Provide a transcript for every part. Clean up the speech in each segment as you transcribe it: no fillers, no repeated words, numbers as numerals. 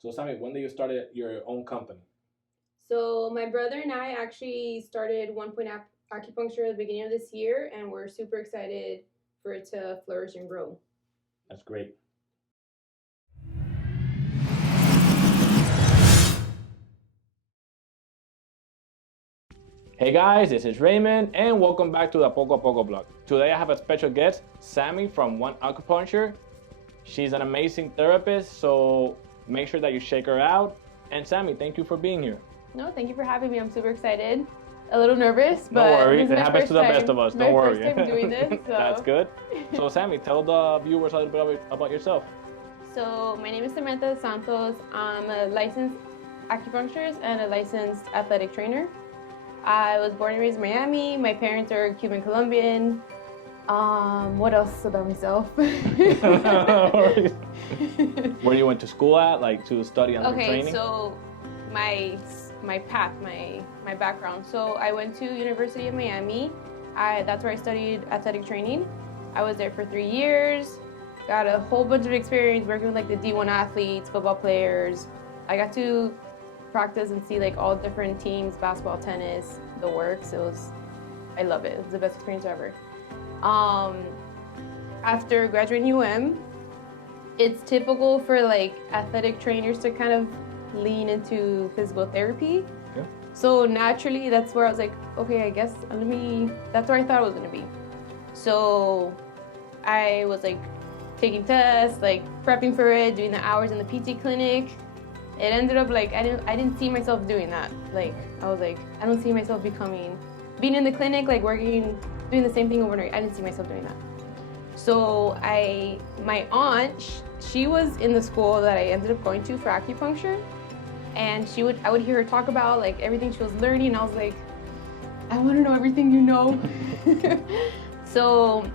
So Sammy, when did you start your own company? So my brother and I actually started One Point Acupuncture at the beginning of this year, and we're super excited for it to flourish and grow. That's great. Hey guys, this is Raymond, and welcome back to the Poco blog. Today I have a special guest, Sammy from One Acupuncture. She's an amazing therapist, so make sure that you check her out. And Sammy, thank you for being here. No, thank you for having me. I'm super excited. A little nervous, but No worries, this is it my happens first to the time. best of us. My Don't worry. first time doing this. So. That's good. So Sammy, tell the viewers a little bit about yourself. So my name is Samantha Santos. I'm a licensed acupuncturist and a licensed athletic trainer. I was born and raised in Miami. My parents are Cuban Colombian. What else about myself? Where you went to school at, like to study and training? Okay, so my path, my background. So I went to University of Miami. That's where I studied athletic training. I was there for 3 years. Got a whole bunch of experience working with like the D1 athletes, football players. I got to practice and see like all different teams, basketball, tennis, the works. I love it. It was the best experience ever. After graduating UM, it's typical for like athletic trainers to kind of lean into physical therapy. Okay. So naturally, that's where I was like, okay, I guess that's where I thought it was gonna be. So I was like taking tests, like prepping for it, doing the hours in the PT clinic. It ended up like I didn't see myself doing that. Like I was like, I don't see myself being in the clinic, like working, doing the same thing overnight. I didn't see myself doing that. So my aunt, she was in the school that I ended up going to for acupuncture, and I would hear her talk about like everything she was learning. I was like, I want to know everything you know. So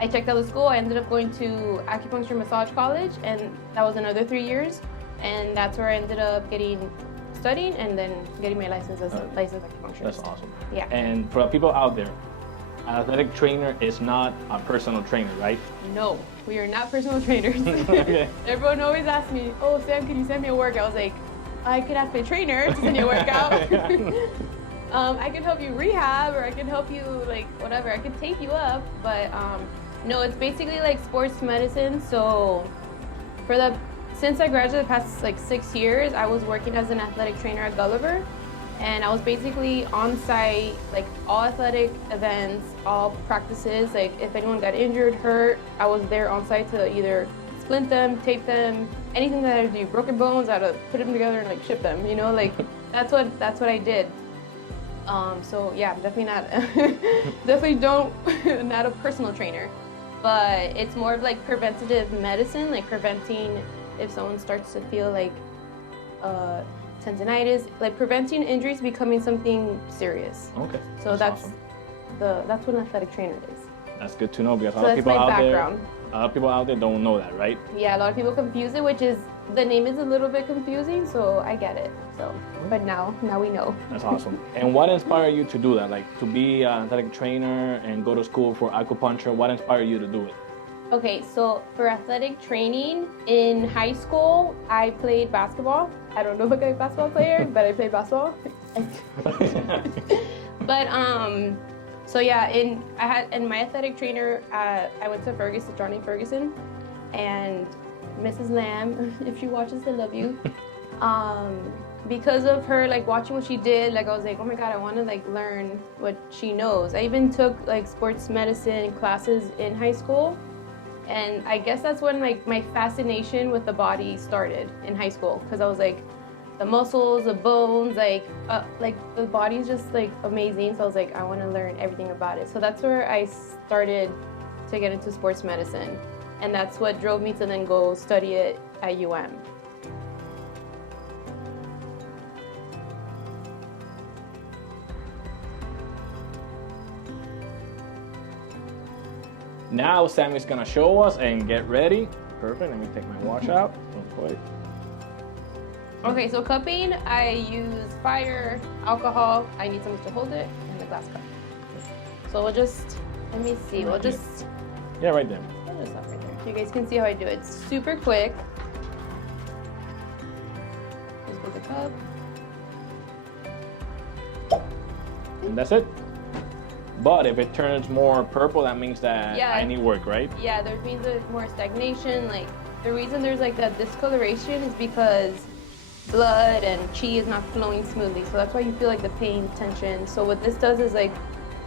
I checked out the school. I ended up going to acupuncture massage college, and that was another 3 years. And that's where I ended up studying and then getting my license as a licensed acupuncturist. That's awesome. Yeah. And for the people out there, an athletic trainer is not a personal trainer, right? No, we are not personal trainers. Okay. Everyone always asks me, oh, Sam, can you send me a workout? I was like, I could ask my trainer to send you a workout. I can help you rehab, or I can help you like whatever. I can take you up, but no, it's basically like sports medicine. So since I graduated the past like 6 years, I was working as an athletic trainer at Gulliver, and I was basically on site, like all athletic events, all practices. Like if anyone got injured, hurt, I was there on site to either splint them, tape them, anything that I had to do. Broken bones, I had to put them together and like ship them. You know, like that's what I did. So yeah, I'm definitely not a personal trainer, but it's more of like preventative medicine, like preventing if someone starts to feel like tendinitis, like preventing injuries becoming something serious. Okay. So that's awesome. That's what an athletic trainer is. That's good to know, because So that's my background. A lot of people out there don't know that, right? Yeah, a lot of people confuse it, which is the name is a little bit confusing, so I get it. So, but now we know. That's awesome. And what inspired you to do that? Like to be an athletic trainer and go to school for acupuncture? What inspired you to do it? Okay, so for athletic training in high school, I played basketball. I don't know if I'm a good basketball player, but I played basketball. But so yeah, and my athletic trainer, I went to Johnny Ferguson, and Mrs. Lamb, if she watches, I love you. Because of her, like watching what she did, like I was like, oh my God, I want to like learn what she knows. I even took like sports medicine classes in high school. And I guess that's when like my fascination with the body started in high school, because I was like, the muscles, the bones, like the body's just like amazing. So I was like, I want to learn everything about it. So that's where I started to get into sports medicine, and that's what drove me to then go study it at UM. Now Sammy's gonna show us and get ready. Perfect. Let me take my wash out real quick. Okay, so cupping, I use fire, alcohol. I need something to hold it, and the glass cup. So we'll just, let me see. We'll just. Yeah, right there. I'll just stop right there. You guys can see how I do it. It's super quick. the cup. And that's it. But if it turns more purple, that means that I need work, right? Yeah, there means there's more stagnation. Like the reason there's like that discoloration is because blood and chi is not flowing smoothly. So that's why you feel like the pain, tension. So what this does is like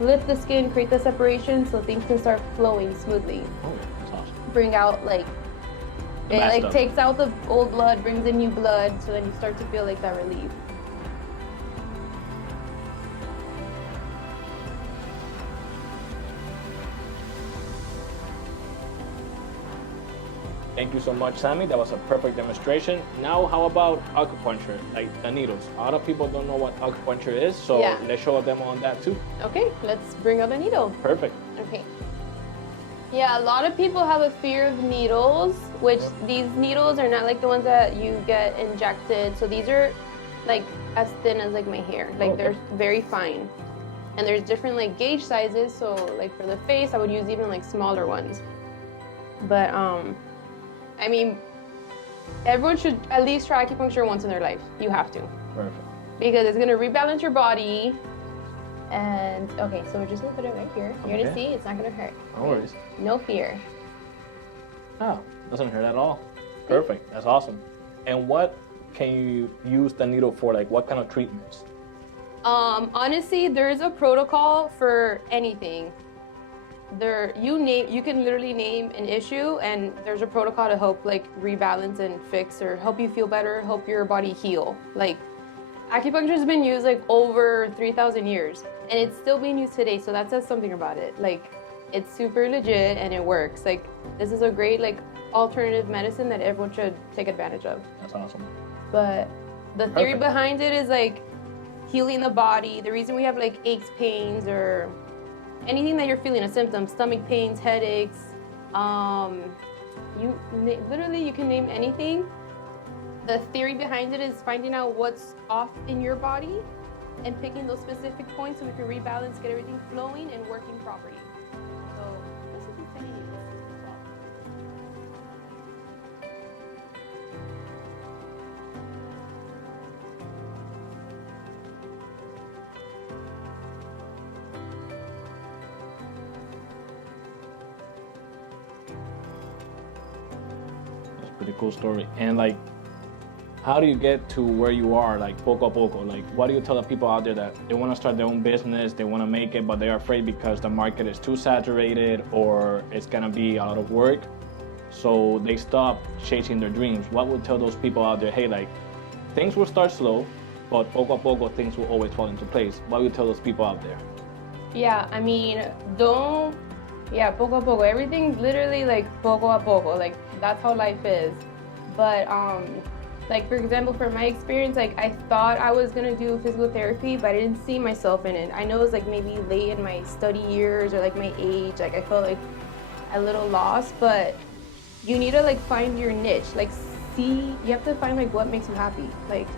lift the skin, create the separation so things can start flowing smoothly. Oh, that's awesome. Bring out like, it like takes out the old blood, brings in new blood, so then you start to feel like that relief. Thank you so much, Sammy. That was a perfect demonstration. Now, how about acupuncture, like the needles? A lot of people don't know what acupuncture is, so let's show them on that too. Okay, let's bring out a needle. Perfect. Okay. Yeah, a lot of people have a fear of needles, which these needles are not like the ones that you get injected. So these are like as thin as like my hair. Like they're very fine. And there's different like gauge sizes. So like for the face, I would use even like smaller ones. But I mean, everyone should at least try acupuncture once in their life. You have to. Perfect. Because it's gonna rebalance your body. And okay, so we're just gonna put it right here. You're gonna see it's not gonna hurt. No worries. No fear. Oh, doesn't hurt at all. Perfect. That's awesome. And what can you use the needle for? Like what kind of treatments? Honestly, there's a protocol for anything. You can literally name an issue, and there's a protocol to help like rebalance and fix or help you feel better, help your body heal. Like acupuncture has been used like over 3,000 years, and it's still being used today. So that says something about it. Like it's super legit and it works. Like this is a great like alternative medicine that everyone should take advantage of. That's awesome. But the theory behind it is like healing the body. The reason we have like aches, pains, or anything that you're feeling, a symptom, stomach pains, headaches, literally you can name anything. The theory behind it is finding out what's off in your body and picking those specific points so we can rebalance, get everything flowing and working properly. So this is insane. Pretty cool story. And like, how do you get to where you are, like poco a poco? Like, what do you tell the people out there that they want to start their own business, they want to make it, but they're afraid because the market is too saturated or it's gonna be a lot of work, so they stop chasing their dreams? What would tell those people out there, hey, like, things will start slow, but poco a poco things will always fall into place? What would you tell those people out there? Yeah, I mean, poco a poco. Everything's literally like poco a poco. Like that's how life is. But like for example, for my experience, like I thought I was gonna do physical therapy, but I didn't see myself in it. I know it was like maybe late in my study years or like my age. Like I felt like a little lost, but you need to like find your niche. Like you have to find like what makes you happy. Like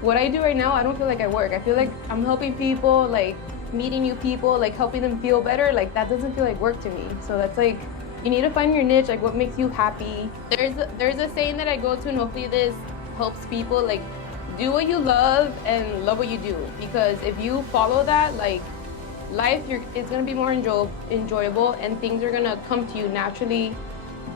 what I do right now, I don't feel like I work. I feel like I'm helping people, like meeting new people, like helping them feel better. Like that doesn't feel like work to me. So that's like, you need to find your niche, like what makes you happy. There's a saying that I go to, and hopefully this helps people, like do what you love and love what you do. Because if you follow that, like life, it's gonna be more enjoyable, and things are gonna come to you naturally.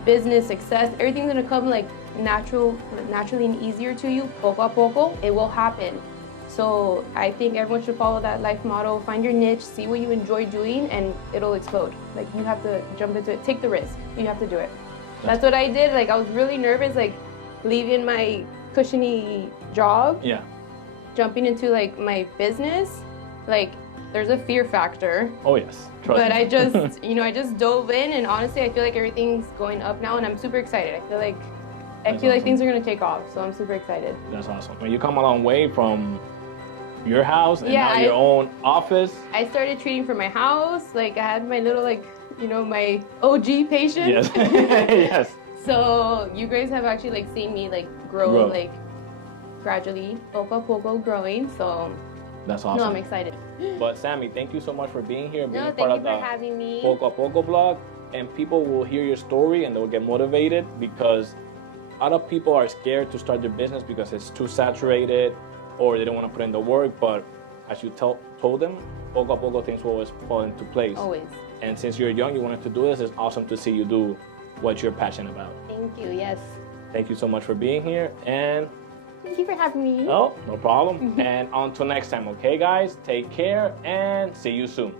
Business, success, everything's gonna come like naturally and easier to you. Poco a poco, it will happen. So I think everyone should follow that life motto. Find your niche, see what you enjoy doing, and it'll explode. Like you have to jump into it, take the risk. You have to do it. That's what I did. Like I was really nervous, like leaving my cushiony job. Yeah. Jumping into like my business. Like there's a fear factor. Oh yes. Trust me. I just, I just dove in, and honestly, I feel like everything's going up now, and I'm super excited. I feel like things are gonna take off, so I'm super excited. That's awesome. Well, you come a long way from your house and now your own office. I started treating for my house. Like I had my little my OG patient. Yes. Yes. So you guys have actually like seen me like grow. Like gradually, poco a poco growing. So that's awesome. No, I'm excited. But Sammy, thank you so much for being here, being thank part you of for having me. Poco a Poco blog. And people will hear your story and they'll get motivated, because a lot of people are scared to start their business because it's too saturated or they don't want to put in the work. But as you told them, poco a poco things will always fall into place. Always. And since you're young, you wanted to do this. It's awesome to see you do what you're passionate about. Thank you. Yes. Thank you so much for being here. And Thank you for having me. oh, no problem. And until next time, okay, guys? Take care and see you soon.